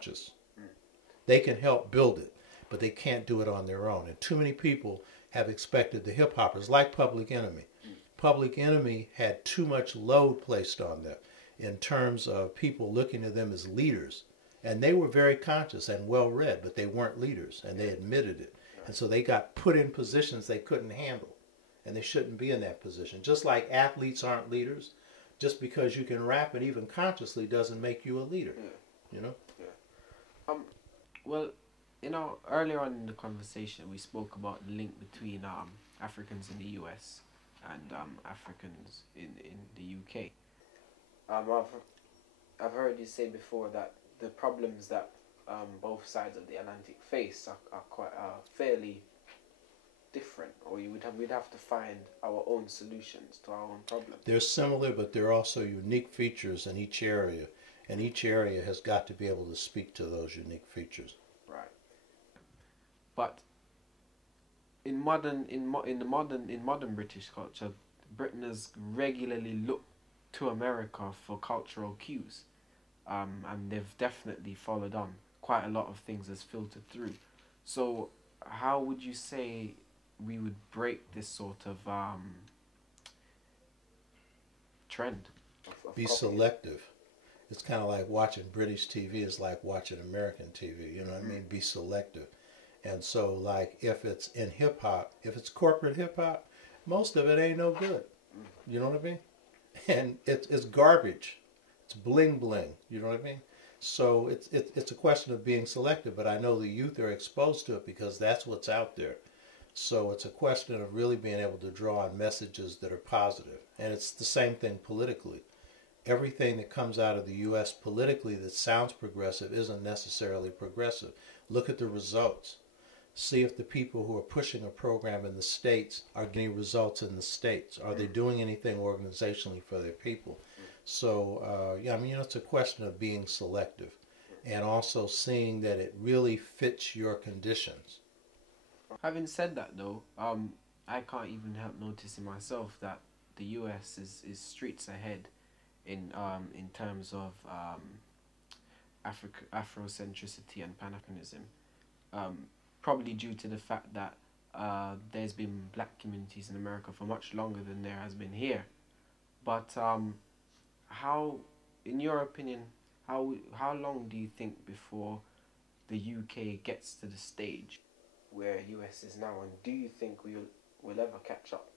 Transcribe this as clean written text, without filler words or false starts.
conscious. They can help build it, but they can't do it on their own. And too many people have expected the hip-hoppers, like Public Enemy. Public Enemy had too much load placed on them in terms of people looking at them as leaders. And they were very conscious and well-read, but they weren't leaders, and they admitted it. And so they got put in positions they couldn't handle, and they shouldn't be in that position. Just like athletes aren't leaders, just because you can rap it even consciously doesn't make you a leader, you know? Well, you know, earlier on in the conversation, we spoke about the link between Africans in the US and Africans in the UK. I've heard you say before that the problems that both sides of the Atlantic face are quite fairly different, or we'd have to find our own solutions to our own problems. They're similar, but they're also unique features in each area, and each area has got to be able to speak to those unique features. Right. But in modern British culture, Britain has regularly looked to America for cultural cues, and they've definitely followed on. Quite a lot of things has filtered through. So how would you say we would break this sort of trend? Be selective. It's kind of like watching British TV is like watching American TV, you know what I mean? Be selective. And so, like, if it's in hip-hop, if it's corporate hip-hop, most of it ain't no good. You know what I mean? And it's garbage. It's bling-bling. You know what I mean? So it's a question of being selective, but I know the youth are exposed to it because that's what's out there. So it's a question of really being able to draw on messages that are positive. And it's the same thing politically. Everything that comes out of the U.S. politically that sounds progressive isn't necessarily progressive. Look at the results. See if the people who are pushing a program in the states are getting results in the states. Are they doing anything organizationally for their people? So, yeah, I mean, you know, it's a question of being selective and also seeing that it really fits your conditions. Having said that, though, I can't even help noticing myself that the U.S. is streets ahead in terms of Afrocentricity and Pan-Africanism. Probably due to the fact that there's been black communities in America for much longer than there has been here. But how, in your opinion, how long do you think before the UK gets to the stage where US is now, and do you think we'll ever catch up?